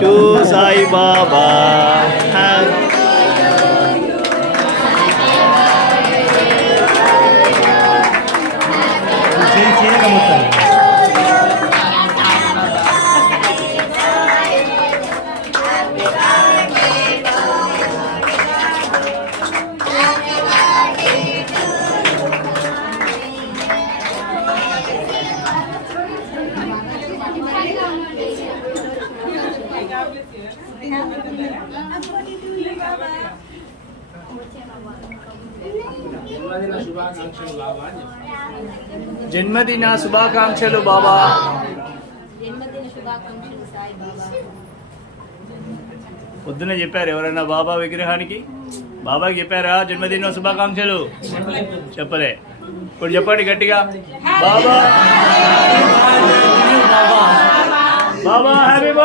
To Sai Baba. జన్మదిన శుభాకాంక్షలు బాబా. పొద్దున చెప్పారు ఎవరైనా బాబా విగ్రహానికి? బాబాకి చెప్పారా జన్మదిన శుభాకాంక్షలు? చెప్పలే. ఇప్పుడు చెప్పండి గట్టిగా, బాబా బాబా హ్యాపీ బర్త్డే.